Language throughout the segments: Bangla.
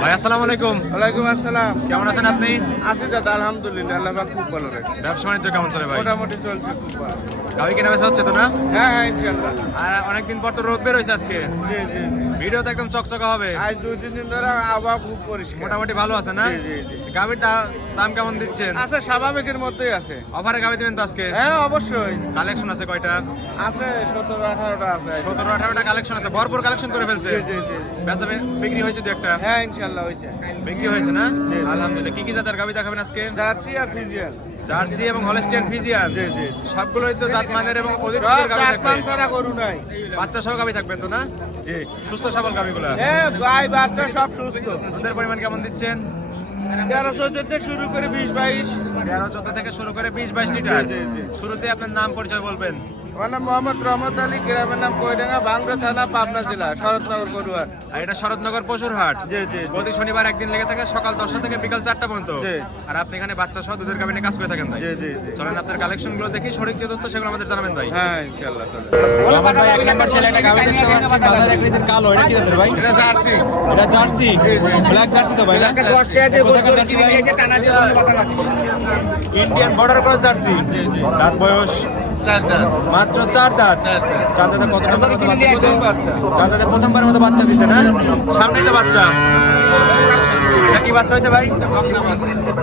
ভাই আসসালামু আলাইকুম। ওয়ালাইকুম আসসালাম। কেমন আছেন আপনি? আছি দাদা আলহামদুলিল্লাহ আল্লাহ খুব ভালো রেখে ব্যবসা বাণিজ্য কেমন চলে ভাই? মোটামুটি চলছে খুব ভালো। গাড়ি কেনা বেচা হচ্ছে তো না? হ্যাঁ হ্যাঁ ইনশাআল্লাহ। আর অনেকদিন পর তো রোদ বের হয়েছে আজকে। জি জি। ভিডিও তো একদম চকচকা হবে। আজ দুই তিন দিন ধরে আবহাওয়া খুব পরিষ্কার। মোটামুটি ভালো আছে না? জি, জি, জি। দাম কেমন দিচ্ছেন? আছে স্বাভাবিকের মধ্যেই আছে। অফারে দিবেন তো আজকে? হ্যাঁ অবশ্যই। কালেকশন আছে কয়টা? আছে সতেরো আঠারোটা আছে। সতেরো আঠারোটা কালেকশন আছে। ভরপুর কালেকশন করে ফেলছে। জি জি জি। বেচা বিক্রি হয়েছে দু একটা? হ্যাঁ ইনশাল্লাহ হয়েছে। বিক্রি হয়েছে না। আলহামদুলিল্লাহ। কি কি জাতের গাভি দেখাবেন আজকে? জার্সি আর ফিজিয়াল জার্সি এবং হলস্টিয়ান ফিজিয়ান। সবগুলোই তো জাতমানের এবং অধিক গরু নাই। বাচ্চা সহ গাভি থাকবেন তো না? জি। সুস্থ সবল গাভিগুলা। এ ভাই বাচ্চা সব সুস্থ। দুধের পরিমাণ কেমন দিচ্ছেন? তেরো চোদ্দ শুরু করে বিশ বাইশ। তেরো চোদ্দ থেকে শুরু করে বিশ বাইশ লিটার। শুরুতে আপনার নাম পরিচয় বলবেন। আমার নাম মোহাম্মদ রহমত আলী গ্রামের নাম কৈডাঙ্গা ভাঙ্গা থানা পাবনা জেলা শরৎনগর গরুয়ার আর এটা শরৎনগর পশুর হাট জি জি। প্রতি শনিবার একদিন লেগে থাকে সকাল দশটা থেকে বিকাল চারটা পর্যন্ত। আর আপনি এখানে বাচ্চা সহ দুধের কাবিনে কাজ করে থাকেন ভাই। জি জি চলেন আপনার কালেকশনগুলো দেখি সঠিক যে তথ্য সেগুলো আমাদের জানাবেন ভাই। হ্যাঁ ইনশাল্লাহ চলো। ভাই এক নাম্বার ছেলে একটা গাভি দেখতে পাচ্ছি বাজার আকৃতির কালো এটা কি জাতের ভাই? এটা জার্সি। এটা জার্সি? ব্ল্যাক জার্সি তো ভাই ইন্ডিয়ান বর্ডার ক্রস জার্সি। জি জি। দাঁত বয়স মাত্র চার দাঁত। চার দাঁতে। কত নম্বর মতো বাচ্চা দিছে? চার দাঁতে প্রথমবারের মতো বাচ্চা দিছে না? সামনেই তো বাচ্চা। এটা কি বাচ্চা হয়েছে ভাই?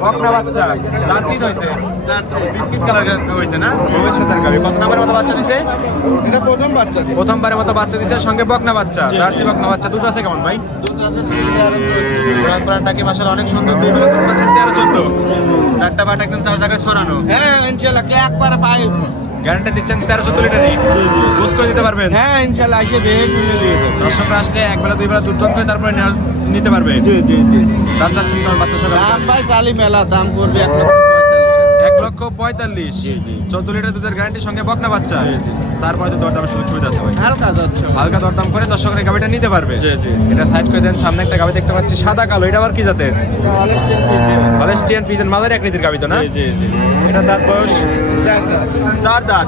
বকনা বাচ্চা। জার্সি হয়েছে। বিস্কিট কালার হয়েছে না? ভবিষ্যতের গাবি কত নম্বরের মতো বাচ্চা দিছে? এটা প্রথম বাচ্চা প্রথমবারের মতো বাচ্চা দিছে সঙ্গে বকনা বাচ্চা। জার্সি বকনা বাচ্চা। দুধ আছে কেমন ভাই? দুধ আছে তেরো চোদ্দ। কি মাসাল অনেক সুন্দর দুই বেলা দুধ আছে তেরো চোদ্দ। চারটা বাট একদম চার জায়গায় সরানো। হ্যাঁ ইনশাল্লাহ একবার পাই গ্যারান্টি দিচ্ছেন তেরো চোদ্দ লিটারই বুঝ করে দিতে পারবেন? হ্যাঁ ইনশাল্লাহ আসে দেখে শুনে দিয়ে দর্শকরা আসলে এক বেলা দুই বেলা দুজন করে তারপরে নিতে পারবে। জি জি জি। দাম চাচ্ছেন তোমার বাচ্চা সকাল দাম ভাই চালি মেলা দাম করবে এক লক্ষ। লক্ষ পঁয়তাল্লিশ। চোদ্দ লিটার দুধের গ্যারান্টি সঙ্গে বকনা বাচ্চা। তারপরে তো দরদামের সুযোগ সুবিধা আছে ভাই। হালকা হালকা দরদাম করে দর্শকরা এই নিতে পারবে। এটা সাইড করে দেন সামনে একটা গাভি দেখতে পাচ্ছি সাদা কালো। এটা আবার কি জাতের? হলেস্টিয়ান পিজন মাদারি আকৃতির গাভি তো না? এটা দাঁত বয়স? চার দাঁত।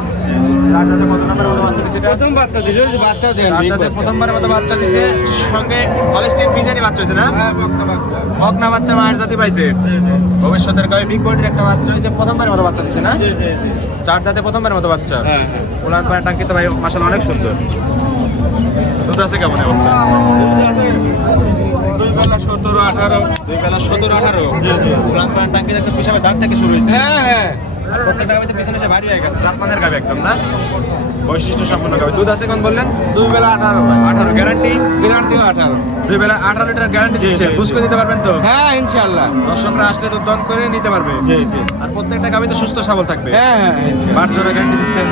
চার দাঁতে। কত নম্বরের মতো বাচ্চা দিছে এটা? প্রথম বাচ্চা দিছে বাচ্চা দেন চার দাঁতে প্রথমবারের মতো বাচ্চা দিছে সঙ্গে হলেস্টিয়ান পিজানি বাচ্চা হয়েছে না? হ্যাঁ বক্তা বাচ্চা। বকনা বাচ্চা মায়ের জাতি পাইছে। ভবিষ্যতের কবি বিগ বডির একটা বাচ্চা হয়েছে প্রথমবারের মতো বাচ্চা দিছে না? চার দাঁতে প্রথমবারের মতো বাচ্চা। হ্যাঁ হ্যাঁ। উলান পায়ের টাঙ্কি ভাই মাসাল অনেক সুন্দর। দুধ আছে কেমন অবস্থা? দুই বেলা সতেরো আঠারো দুই বেলা সতেরো আঠারো। টাঙ্কি দাঁড় থেকে শুরু হয়েছে? হ্যাঁ হ্যাঁ। আর প্রত্যেকটা গাভিতে পিছনে এসে ভারী হয়ে গেছে। জাতমানের গাভি একদম না? বৈশিষ্ট্য সম্পন্ন দুধ আছে কোন বললেন? দুই বেলা আঠারো। আঠারো গ্যারান্টি গ্যারান্টিও আঠারো। দুই বেলা আঠারো লিটার গ্যারান্টি দিচ্ছে। বুঝ করে দিতে পারবেন তো? হ্যাঁ ইনশাল্লাহ দর্শকরা আসলে দুধ দন করে নিতে পারবে। জি জি। আর প্রত্যেকটা গাভি তো সুস্থ সবল থাকবে। হ্যাঁ হ্যাঁ বাট গ্যারান্টি দিচ্ছেন।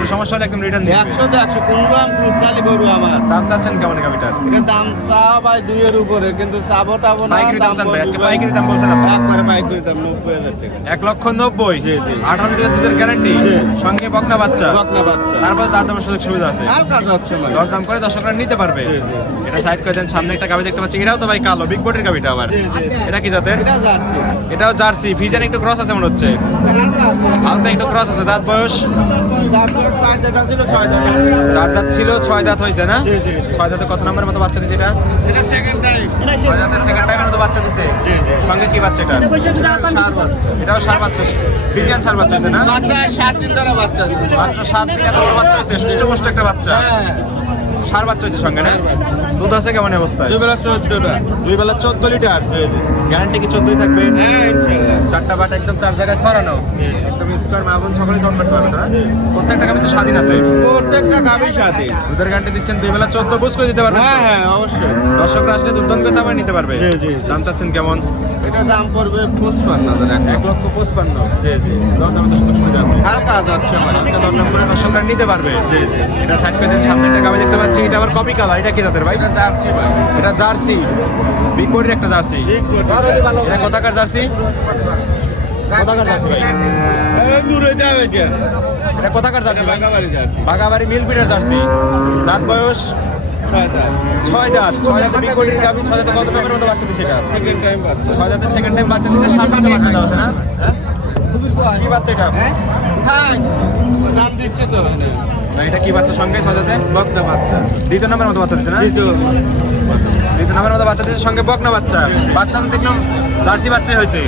কোনো সমস্যা হলে একদম রিটার্ন দিবে একশো তো একশো কোনটা আমি কুড়তালি গরু আমার? দাম চাচ্ছেন কেমন এই গাভিটার? এটা দাম চা ভাই দুইয়ের উপরে কিন্তু চাবো টাবো না পাইকারি দাম চান ভাই আজকে পাইকারি দাম বলছেন আপনি? একবারে পাইকারি দাম নব্বই হাজার টাকা। এক লক্ষ নব্বই? জি, জি। আঠারো লিটার দুধের গ্যারান্টি সঙ্গে বকনা বাচ্চা? বকনা বাচ্চা। তারপর দাম দামের সুযোগ সুবিধা আছে। হালকা যাচ্ছে মানে দরদাম করে দর্শকরা নিতে পারবে। এটা সাইড করে দেন সামনে একটা গাভি দেখতে পাচ্ছি। এটাও তো ভাই কালো বিগ বডির গাভিটা আবার। এটা কি জাতের? এটা এটাও জার্সি। ফিজান একটু ক্রস আছে মনে হচ্ছে। হালকা একটু ক্রস আছে। দাঁত বয়স? চার দাঁত ছিল ছয় দাঁত হয়েছে না। ছয় দাঁতে কত নম্বরের মতো বাচ্চা দিছে এটা? এটা সেকেন্ড টাইম ছয় দাঁতে সেকেন্ড টাইমের মতো বাচ্চা দিছে। সঙ্গে কি বাচ্চা এটা? এটাও সার বাচ্চা। ফিজিয়ান সার বাচ্চা হয়েছে না? বাচ্চা সাত দিন ধরে বাচ্চা। মাত্র সাত দিন এত বড় বাচ্চা হয়েছে। সুষ্ঠু পুষ্ট একটা বাচ্চা। হ্যাঁ। সার বাচ্চা হয়েছে সঙ্গে না? দুধ আছে কেমন এই অবস্থায়? দুই বেলা চোদ্দটা দুই বেলা চোদ্দ লিটার? গ্যারান্টি কি চোদ্দই থাকবে? হ্যাঁ চারটা বাট একদম চার জায়গায় সরানো একদম স্কোয়ার মা বোন সকলেই দম করতে পারবে প্রত্যেকটা গাভি তো স্বাধীন আছে? প্রত্যেকটা গাভীর সাথে দুধের গ্যারান্টি দিচ্ছেন দুই বেলা চোদ্দ বুঝ করে দিতে পারবেন তো? হ্যাঁ হ্যাঁ অবশ্যই। দর্শকরা আসলে দুধ দন করে নিতে পারবে। দাম চাচ্ছেন কেমন? এটা দাম পড়বে পঁচপান্ন হাজার এক লক্ষ পঁচপান্ন। জি জি। দামে তো সুযোগ সুবিধা আছে। হালকা যাচ্ছে করে দর্শকরা নিতে পারবে। এটা সাইড করে দেন সামনে একটা গাভি দেখতে পাচ্ছি এটা আবার কপি কালার এটা কি জাতের ভাই? এটা জার্সি ভাই। এটা জার্সি। বডির একটা জার্সি। এটা কোথাকার জার্সি? কোথাকার জার্সি ভাই? দূরে যাবে এটা এটা কোথাকার জার্সি ভাই? বাগাবাড়ি জার্সি। মিল পিটার জার্সি। দাঁত বয়স? ছয় দাঁত। ছয় দাঁত। ছয় দাঁতে বিগ বডির গাভি ছয় দাঁতে কত নম্বরের মতো বাচ্চা দিছে এটা? ছয় দাঁতে সেকেন্ড টাইম বাচ্চা দিছে বাচ্চা দেওয়া আছে না? কি বাচ্চা এটা? হ্যাঁ? দাম দিচ্ছে তো এটা কি বাচ্চা সঙ্গে ছয়টাতে বকনা বাচ্চা। দ্বিতীয় নম্বরের মতো বাচ্চা দিচ্ছে না? দ্বিতীয় দ্বিতীয় নম্বরের মতো বাচ্চা দিচ্ছে সঙ্গে বকনা বাচ্চা। বাচ্চা তো দেখলাম জার্সি বাচ্চাই হয়েছে।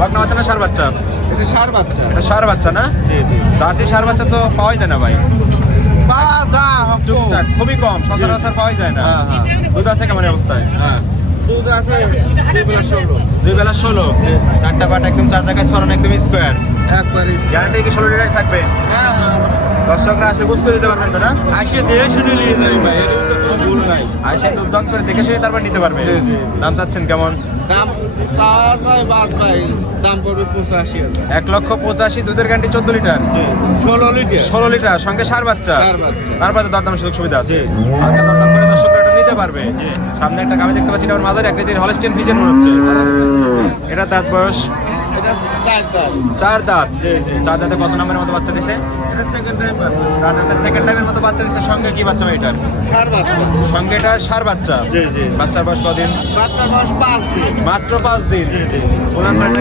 বকনা বাচ্চা না সার বাচ্চা? এটা সার বাচ্চা। এটা সার বাচ্চা না? জার্সি সার বাচ্চা তো পাওয়াই যায় না ভাই। খুবই কম সচরাচর পাওয়াই যায় না। হ্যাঁ হ্যাঁ। দুধ আছে কেমন অবস্থায়? হ্যাঁ। দুধ আছে দুই বেলা ষোলো। চারটা পাট একদম চার জায়গায় সরান একদম স্কোয়ার একবারই গ্যারান্টি কি ষোলো লিটার থাকবে? হ্যাঁ দর্শকরা আসলে বুঝ করে দিতে পারবেন তো না? আসে দিয়ে শুনে নিয়ে যাই ভাই এর তো কোনো ভুল নাই। আর সে দুধ দাম করে দেখে শুনে তারপর নিতে পারবে। দাম চাচ্ছেন কেমন? দাম বাদ ভাই দাম পড়বে পঁচাশি এক লক্ষ পঁচাশি দুধের গ্যারান্টি চোদ্দ লিটার। ষোলো লিটার। ষোলো লিটার সঙ্গে সার বাচ্চা। তারপরে তো দরদাম সুযোগ সুবিধা আছে। হালকা দরদাম করে দর্শকরা এটা নিতে পারবে। সামনে একটা গাভি দেখতে পাচ্ছি এটা আমার মাঝারি আকৃতির হলস্টেন ফিজেন মনে হচ্ছে। এটা দাঁত বয়স চার দাঁত। জি, জি। চার দাঁতে কত নম্বরের মতো বাচ্চা দিছে? এটা সেকেন্ড টাইম বাচ্চা চার দাঁতে সেকেন্ড টাইমের মতো বাচ্চা দিছে। সঙ্গে কি বাচ্চা ভাই এটার? সঙ্গে এটার সার বাচ্চা। জি, জি। বাচ্চার বয়স কদিন? বাচ্চার পাঁচ দিন। মাত্র পাঁচ দিন। জি, জি।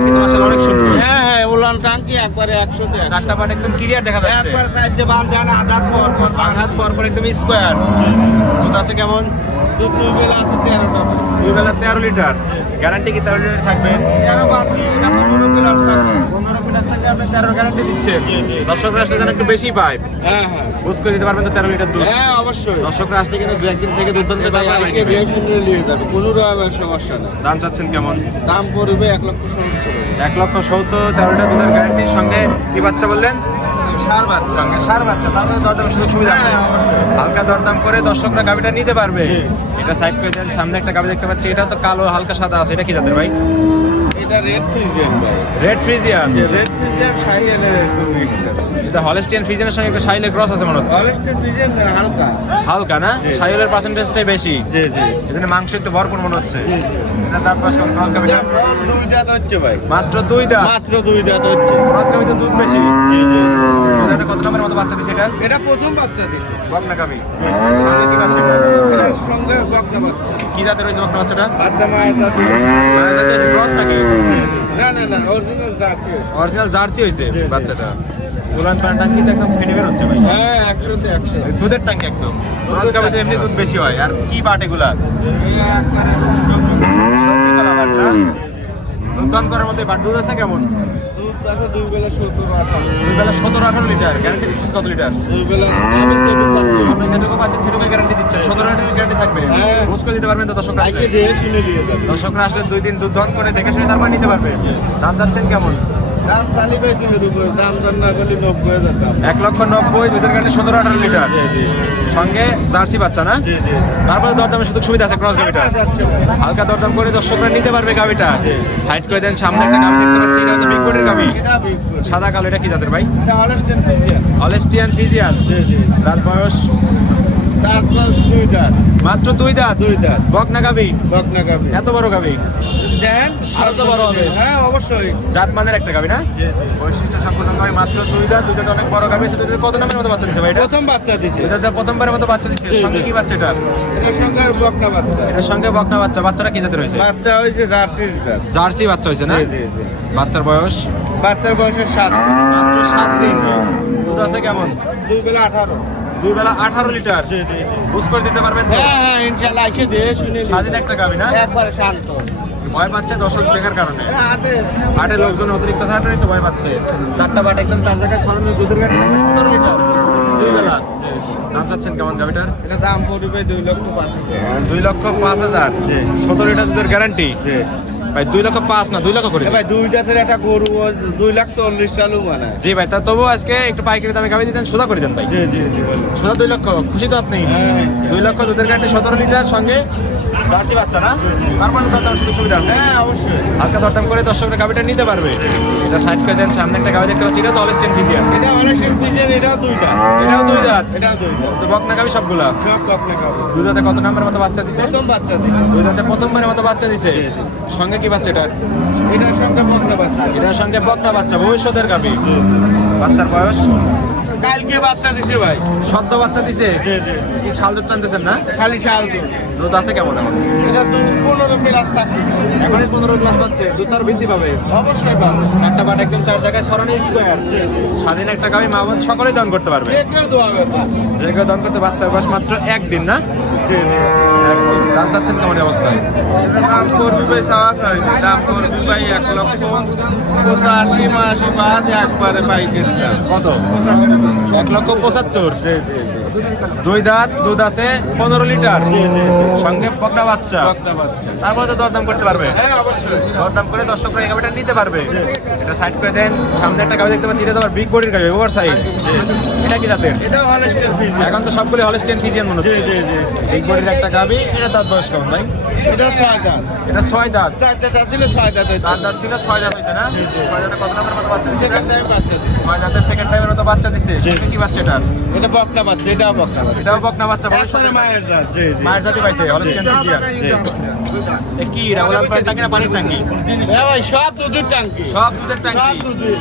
কিন্তু আসলে অনেক সুন্দর। হ্যাঁ হ্যাঁ উলান টাঙ্কি একবারে একশো। চারটা পাট একদম ক্লিয়ার দেখা যাচ্ছে। একবার সাইডে বাল দেন আধার পর পর আঘাত পর পর একদম স্কোয়ার আছে কেমন? দুই বেলা তেরো লিটার। গ্যারান্টি কি তেরো লিটার থাকবে? গ্যারান্টি দিচ্ছেন। দর্শকরা আসলে যেন একটু বেশি পায়। হ্যাঁ হ্যাঁ। বুঝ করে দিতে পারবেন তো তেরো লিটার দুধ। হ্যাঁ অবশ্যই। দর্শকরা আসলে কিন্তু দু একদিন থেকে কোনো সমস্যা নেই। দাম চাচ্ছেন কেমন? দাম পড়বে এক লক্ষ সত্তর। এক লক্ষ সত্তর তেরো লিটার দুধের গ্যারান্টির সঙ্গে কি বাচ্চা বললেন? সার বাচ্চা। সার বাচ্চা তার মধ্যে দরদামের সুযোগ সুবিধা আছে। হ্যাঁ, হালকা দরদাম করে দর্শকরা গাবিটা নিতে পারবে। এটা সাইড করে দেন সামনে একটা গাড়ি দেখতে পাচ্ছি এটা তো কালো হালকা সাদা আছে এটা কি জাতের ভাই? এটা রেড ফ্রিজেন ভাই। রেড ফ্রিজিয়ান রেড ফ্রিজেন সাইয়েলের একটু মিক্সড আছে। এটা হলস্টিয়ান ফ্রিজিয়ানের সঙ্গে একটা সাইলের ক্রস আছে মনে হচ্ছে। অরেস্টেড ফ্রিজেন হালকা। হালকা না? জি। পার্সেন্টেজটাই বেশি। জি জি। এখানে মাংস একটু ভরপুর মনে হচ্ছে। এটা দাঁত পাস কেমন ক্রস গাবিটা দুই দাঁত হচ্ছে ভাই। মাত্র দুই দাঁত? মাত্র দুই দাঁত হচ্ছে। ক্রস গাবিতে দুধ বেশি। জি জি। কত নম্বরের মতো বাচ্চা দিছে এটা? এটা প্রথম বাচ্চা দিছে। বকনা সঙ্গে কি বাচ্চা? এটা? সঙ্গে বকনা বাচ্চা কি জাতের রয়েছে বকনা বাচ্চাটা? বাচ্চা মায়ের দাঁত ক্রস নাকি? না না না অরিজিনাল জার্সি হয়েছে। জি, জি। বাচ্চাটা। উলান পালান টাঙ্কিতে একদম ফেটে বের হচ্ছে ভাই। হ্যাঁ একশোতে একশো। দুধের টাঙ্কি একদম। ক্রস গাবিতে এমনি দুধ বেশি হয়। আর কি বাট এগুলা? একবারে সবজি কলা বাট না দুধ করার মধ্যে বাট দুধ আছে কেমন? আছে দুই বেলা সত্তর আঠারো। দুই বেলা সতেরো আঠারো লিটার। গ্যারান্টি দিচ্ছেন কত লিটার? দুই বেলা আমি যেটুকু পাচ্ছি আপনি যেটুকু পাচ্ছেন সেটুকু গ্যারান্টি দিচ্ছেন। সতেরো লিটার গ্যারান্টি থাকবে। হ্যাঁ। বুঝ করে দিতে পারবেন তো দর্শকরা আসলে? দর্শকরা দুই দিন দুধ দহন করে দেখে শুনে তারপর নিতে পারবে। দাম যাচ্ছেন কেমন? দাম চালিবে কিলোর উপরে দাম দর না করলে নব্বই হাজার দাম। এক লক্ষ নব্বই দুধের গ্যারান্টি সতেরো আঠারো লিটার সঙ্গে জার্সি বাচ্চা না? তারপরে দরদামের সুযোগ সুবিধা আছে ক্রস যাচ্ছে হালকা দরদাম করে দর্শকরা নিতে পারবে গাবিটা জি। সাইড করে দেন সামনে একটা গাবি দেখতে পাচ্ছি এটা তো বিগ কোটের গাবি এটা বিগ সাদা কালো এটা কি জাতের ভাই? এটা অলেস্টিয়ান ফিজিয়ান রাত বয়স মাত্র দুই দাঁত? দুই দাঁত। বকনা গাবি বকনা গাবি এত বড় গাবি দেন আরও তো বড় হবে। হ্যাঁ অবশ্যই। জাত মানের একটা গাবি না? বৈশিষ্ট্য সম্পূর্ণ গাবি মাত্র দুই দাঁত। দুই দাঁত অনেক বড় গাবি দুই কত নামের মতো বাচ্চা দিছে ভাই এটা প্রথম বাচ্চা দিছে। দাঁতে প্রথমবারের মতো বাচ্চা দিছে। সঙ্গে কি বাচ্চা এটা? এটার সঙ্গে বকনা বাচ্চা। এটার সঙ্গে বকনা বাচ্চা। বাচ্চাটা কি জাতের হয়েছে? বাচ্চা হয়েছে জার্সির দাঁত জার্সি বাচ্চা হয়েছে না? বাচ্চার বয়স? বাচ্চার বয়সের সাত। মাত্র সাত দিন। দুধ আছে কেমন? দুই বেলা আঠারো। দুই বেলা আঠারো লিটার। বুঝ করে দিতে পারবেন হ্যাঁ হ্যাঁ ইনশাল্লাহ এসে দিয়ে শুনে স্বাধীন একটা গাবি না? একবারে শান্ত। ভয় পাচ্ছে দর্শক দেখার কারণে। হাটে লোকজন অতিরিক্ত থাকার একটু ভয় পাচ্ছে। চারটা বাট একদম চার জায়গায় ছড়ানো দুধের গাড়ি সতেরো লিটার। দুই বেলা। দাম চাচ্ছেন কেমন গাবিটার? এটা দাম পড়বে দুই লক্ষ পাঁচ হাজার। দুই লক্ষ পাঁচ হাজার। সতেরো লিটার দুধের গ্যারান্টি ভাই দুই লক্ষ পাঁচ না দুই লক্ষ করে ভাই দুই জাতের একটা গরু দুই লাখ চল্লিশ চালু মানে। জি ভাই তা তবু আজকে একটু পাইকারি দামে গাবি দিতেন সোজা করে দেন ভাই। জি জি জি সোজা দুই লক্ষ খুশি তো আপনি? হ্যাঁ দুই লক্ষ দুধের সতেরো লিটার সঙ্গে জার্সি বাচ্চা না? তারপরে দাম সুযোগ সুবিধা আছে। হ্যাঁ অবশ্যই। হালকা দরদাম করে দর্শকরা গাবিটা নিতে পারবে। এটা সাইড করে দেন সামনে একটা গাবি দেখতে পাচ্ছি এটা তো অলস্টেন ফিজিয়ান এটা এটাও দুইটা এটাও দুই দাঁত এটাও দুইটা তো বকনা গাবি সবগুলা? সব কপনে খাব দুই দাঁতে কত নাম্বার মতো বাচ্চা দিছে? প্রথম বাচ্চা দিছে। দুই দাঁতে প্রথমবারের মতো বাচ্চা দিছে। সঙ্গে কি বাচ্চা এটার? এটার সঙ্গে বকনা বাচ্চা। এটার সঙ্গে বকনা বাচ্চা ভবিষ্যতের গাবি বাচ্চার বয়স? কালকে বাচ্চা দিছে ভাই। সদ্য বাচ্চা দিছে? জি জি। কি শাল দুধ টানতেছেন না? খালি শাল দুধ। দুধ আছে কেমন এখন? এটা দুধ পনেরো প্লাস থাকবে। এখনই পনেরো গ্লাস পাচ্ছে দুধ আর বৃদ্ধি পাবে। অবশ্যই পাবে। চারটা বাট একদম চার জায়গায় সরানো স্কোয়ার স্বাধীন একটা গাবি মা বোন সকলেই দান করতে পারবে। যে কেউ দান করতে বাচ্চার বয়স মাত্র একদিন না? দাম চাচ্ছেন কেমন অবস্থায়? দাম করবি ভাই সাওয়া দাম করবি ভাই এক লক্ষ পঁচাশি মাসি বাদ একবারে দাম। কত? এক লক্ষ পঁচাত্তর। দুই দাঁত দুধ আছে পনেরো লিটার। সঙ্গে বকনা বাচ্চা। তারপরে তো দরদাম করতে পারবে? হ্যাঁ অবশ্যই। দরদাম করে দর্শকরা এই নিতে পারবে? এটা সাইড করে দেন। সামনে একটা গাবি দেখতে পাচ্ছি এটা তো বিগ বডির গাবি ওভার সাইজ এটা কি জাতের? এটা হলস্টেল ফিজ এখন তো সবগুলো হলস্টেন ফিজিয়ান মনে হচ্ছে। জি জি জি। বিগ বডির একটা গাবি এটা দাঁত বয়স কেমন ভাই? এটা ছয় দাঁত। এটা ছয় দাঁত। চার দাঁত ছিল ছয় দাঁত চার দাঁত ছিল ছয় দাঁত হয়েছে না? ছয় দাঁতে কত নাম্বার মতো বাচ্চা দিচ্ছে সেকেন্ড টাইম বাচ্চা ছয় দাঁতে সেকেন্ড টাইমের মতো বাচ্চা দিচ্ছে জি। কি বাচ্চা এটা এটা বকনা বাচ্চা এটাও বকনা বাচ্চা। এটাও বকনা বাচ্চা ভবিষ্যতে। মায়ের জাত জি জি। মায়ের জাতি পাইছে কি ডাবল আলফার টাঙ্কি না পানির টাঙ্কি ভাই সব দুধের টাঙ্কি সব দুধের সব টাঙ্কি দুধের।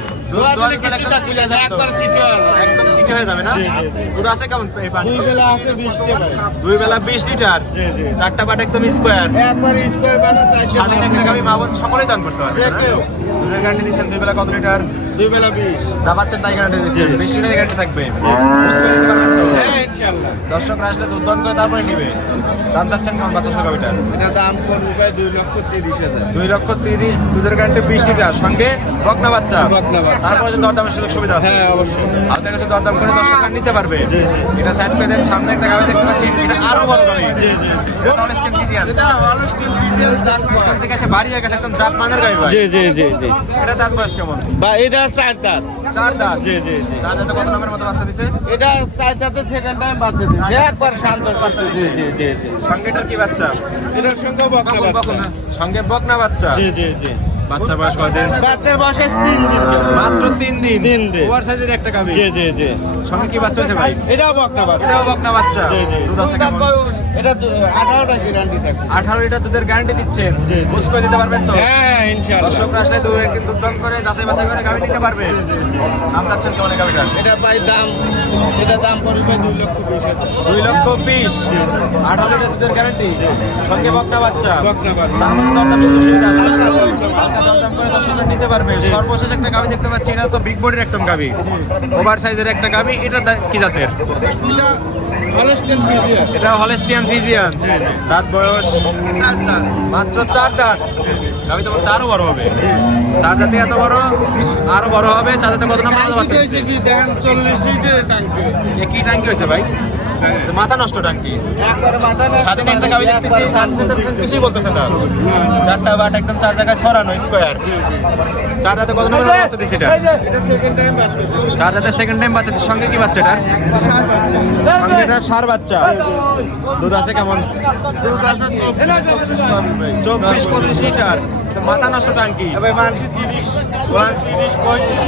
একদম হয় চিটে হয়ে যাবে না। দুধ আছে কেমন? দুই বেলা আছে বিশটে ভাই দুই বেলা বিশ লিটার? জি জি। চারটা বাট একদম স্কোয়ার স্বাধীন একটা গাবি মা বোন সকলেই দান করতে পারবে যে না? কেউ। দুধের গ্যারান্টি দিচ্ছেন দুই বেলা কত লিটার? দুই বেলা বিশ। যা পাচ্ছেন তাই গ্যারান্টি দিচ্ছেন। বেশি লিটার গ্যারান্টি থাকবে। দর্শকরা আসলে দুর্দান্ত করে তারপরে নিবে। দাম চাচ্ছেন কেমন বাচ্চা সহ গাবিটার এটা দাম পড়বে দুই লক্ষ তিরিশ হাজার। দুই লক্ষ তিরিশ দুধের গ্যারান্টি বিশ লিটার। সঙ্গে বকনা বাচ্চা। তারপরে দরদামের সুযোগ সুবিধা আছে। হ্যাঁ আপনার কাছে দরদাম করে দর্শকরা নিতে পারবে। এটা সাইড করে দেন সামনে একটা গাড়ি দেখতে পাচ্ছি। এটা আরও বড় জি জি। হয়ে জি জি জি জি। এটা দাঁত বয়স কেমন? বা এটা চার দাঁত। চার দাঁত? জি জি জি। চার দাঁতে কত নামের মতো বাচ্চা দিছে? এটা চার দাঁতে সেকেন্ড টাইম বাচ্চা দিচ্ছে একবার শান্ত বাচ্চা জি জি জি জি। সঙ্গে কি বাচ্চা? এটার সঙ্গে বকনা বাচ্চা। সঙ্গে বকনা বাচ্চা? জি জি জি। বাচ্চা বয়স কয়দিন? বাচ্চার বয়স তিন দিন। মাত্র তিন দিন? তিন দিন। ওভার সাইজের একটা গাবি জি জি জি। সঙ্গে কি বাচ্চা আছে ভাই? এটাও বকনা বাচ্চা। এটাও বকনা বাচ্চা। দুধ আছে কেমন? এটা আঠারোটা গ্যারান্টি থাকে আঠারো লিটার দুধের গ্যারান্টি দিচ্ছেন। বুঝ করে দিতে পারবেন তো? হ্যাঁ হ্যাঁ ইনশাআল্লাহ। দর্শকরা আসলে দুধ দান করে যাচাই বাছাই করে গাবি নিতে পারবে। নাম চাচ্ছেন কেমন গাবিটার এটা ভাই দাম এটা দাম পড়বে দুই লক্ষ বিশ হাজার। দুই লক্ষ বিশ। আঠারো লিটার দুধের গ্যারান্টি সঙ্গে বকনা বাচ্চা। বকনা বাচ্চা। তার মধ্যে দরদাম সুযোগ সুবিধা আছে দরদাম। করে দর্শকরা নিতে পারবে। সর্বশেষ একটা গাবি দেখতে পাচ্ছি এটা তো বিগ বডির একদম গাবি ওভার সাইজের একটা গাবি এটা কি জাতের? এটা হলেস্টিয়ান ফিজিয়ান। দাঁত বয়স মাত্র চার দাঁত। গাবি তো চারও বড় হবে। চার দাঁতে এত বড় আরও বড় হবে। চার দাঁতে কত নাম্বার বাচ্চা? কি? দেখেন চল্লিশ লিটারের ট্যাঙ্কি হয়েছে ভাই? মাথা নষ্ট একবার মাথা একটা গাবি দেখতেছি কিছুই বলতেছে না। চারটা বাট একদম চার জায়গায় ছড়ানো স্কোয়ার চার দাঁতে কত নাম্বার বাচ্চা দিচ্ছে এটা? এটা সেকেন্ড টাইম বাচ্চা চার দাঁতে সেকেন্ড টাইম বাচ্চা দিচ্ছে সঙ্গে কি বাচ্চা এটার? সঙ্গে এটা সার বাচ্চা। দুধ আছে কেমন? চব্বিশ পঁচিশ লিটার। মাথা নষ্ট টাঙ্কি এবার মানুষ তিরিশ তিরিশ পঁয়ত্রিশ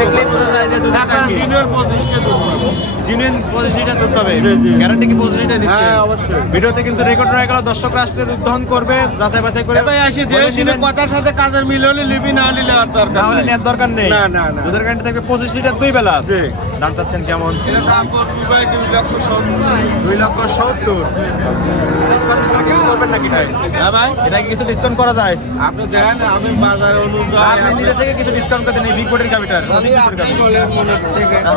দেখলেই বোঝা যায় যে দুধের টাঙ্কি দিনের দুধ পাবে। জিনুইন পঁচিশ লিটার দুধ পাবে। গ্যারান্টি কি পঁচিশ লিটার দিচ্ছে হ্যাঁ, অবশ্যই। ভিডিওতে কিন্তু রেকর্ড রয়ে গেল দর্শকরা আসলে দুধ করবে যাচাই বাছাই করে এবার আসে দেশে দিবেন। কথার সাথে কাজের মিল হলে লিবি না নিলে আর দরকার না হলে। নেওয়ার দরকার নেই না, না, না। দুধের গ্যারান্টি থাকবে পঁচিশ লিটার দুই বেলা জি। দাম চাচ্ছেন কেমন এটা দাম পড়বে ভাই দুই লক্ষ সত্তর দুই লক্ষ সত্তর ডিসকাউন্ট ডিসকাউন্ট কিছু করবেন নাকি ভাই হ্যাঁ ভাই এটা কি কিছু ডিসকাউন্ট করা যায় আপনি দেন আমি বাজার অনুযায়ী আপনি নিজে থেকে কিছু ডিসকাউন্ট করে দেন এই বিগ গাবিটার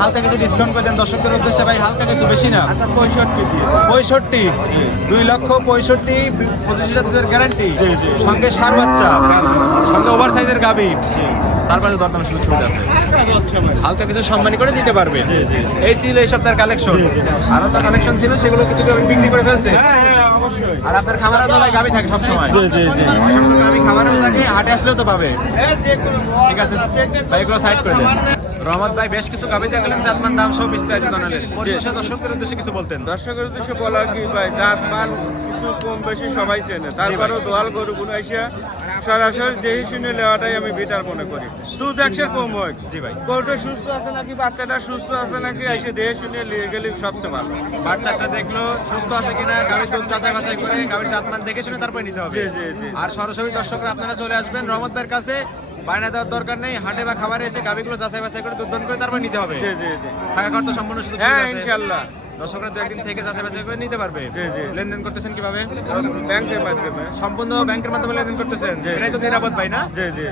হালকা কিছু ডিসকাউন্ট করে দেন দর্শকদের উদ্দেশ্যে ভাই হালকা কিছু বেশি না। আচ্ছা পঁয়ষট্টি পঁয়ষট্টি দুই লক্ষ পঁয়ষট্টি পঁচিশ লিটার গ্যারান্টি। সঙ্গে সার বাচ্চা সঙ্গে ওভার সাইজের গাবি তারপরে দরদাম সুযোগ সুবিধা আছে। হালকা কিছু সম্মানী করে দিতে পারবে। এই ছিল এই সপ্তাহের কালেকশন। আরও তো কালেকশন ছিল সেগুলো কিছু বিক্রি করে ফেলছে? হ্যাঁ হ্যাঁ আর আপনার খামারে তো ভাই গাবি থাকে জি, জি, জি। গাবি খামারেও থাকে হাটে আসলেও তো পাবে। ঠিক আছে ভাই এগুলো সাইড করে দেন। রহমত ভাই বেশ কিছু গাবি দেখালেন জাতমান দাম সব বিস্তারিত জানালেন। পরিশেষে দর্শকদের উদ্দেশ্যে কিছু বলতেন। দর্শকের উদ্দেশ্যে বলার কি ভাই জাত মান কিছু কম বেশি সবাই চেনে। তারপরেও দোয়াল গরু গুনাইছে সরাসরি দেখে শুনে নেওয়াটাই আমি বেটার মনে করি। দুধ কম হয়। জি ভাই। গরুটা সুস্থ আছে নাকি বাচ্চাটা সুস্থ আছে নাকি এসে দেখে শুনে নিয়ে গেলে সবচেয়ে ভালো। বাচ্চাটা দেখল সুস্থ আছে কিনা গাড়ির দুধ যাচাই বাছাই করে গাড়ির দেখে শুনে তারপরে নিতে হবে। জি, জি, জি। আর সরাসরি দর্শকরা আপনারা চলে আসবেন রহমত ভাইয়ের কাছে। বায়না দেওয়ার দরকার নেই হাটে বা খাবারে এসে গাবিগুলো যাচাই বাছাই করে দুধ করে তারপর নিতে হবে। জি জি জি। থাকা খাওয়ার তো সম্পূর্ণ হ্যাঁ। ইনশাল্লাহ দর্শকরা দু একদিন থেকে যাচাই বাছাই করে নিতে পারবে। লেনদেন করতেছেন কীভাবে? ব্যাংকের মাধ্যমে। সম্পূর্ণ ব্যাংকের মাধ্যমে লেনদেন করতেছেন। এটাই তো নিরাপদ ভাই না? জি জি।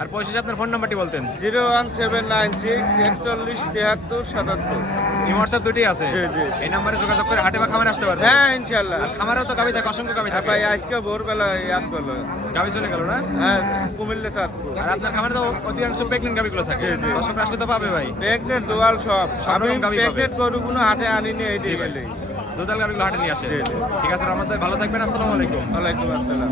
আর পরিশেষে আপনার ফোন নাম্বারটি বলতেন। Zero one seven nine six একচল্লিশ তিয়াত্তর সাতাত্তর। হোয়াটসঅ্যাপ দুটি আছে। এই নাম্বারে যোগাযোগ করে হাটে বা খামারে আসতে পারবে। হ্যাঁ খামারেও তো গাবি থাকে অসংখ্য গাবি হ্যাঁ থাকে। ভাই আজকে ভোরবেলা ইয়াদ করল। গাবি চলে গেল না? হ্যাঁ কুমিল্লা চাঁদপুর আর আপনার খামারে তো অধিকাংশ প্রেগনেন্ট গাবিগুলো থাকে। দর্শকরা আসলে তো পাবে ভাই। প্রেগনেন্ট দোয়াল সব। আমি। প্রেগনেন্ট গরুগুলো হাটে আনিনি দুধাল গাবিগুলো হাটে নিয়ে আসে। ঠিক আছে রহমত ভাই ভালো থাকবেন আসসালামু আলাইকুম। ওয়ালাইকুম আসসালাম।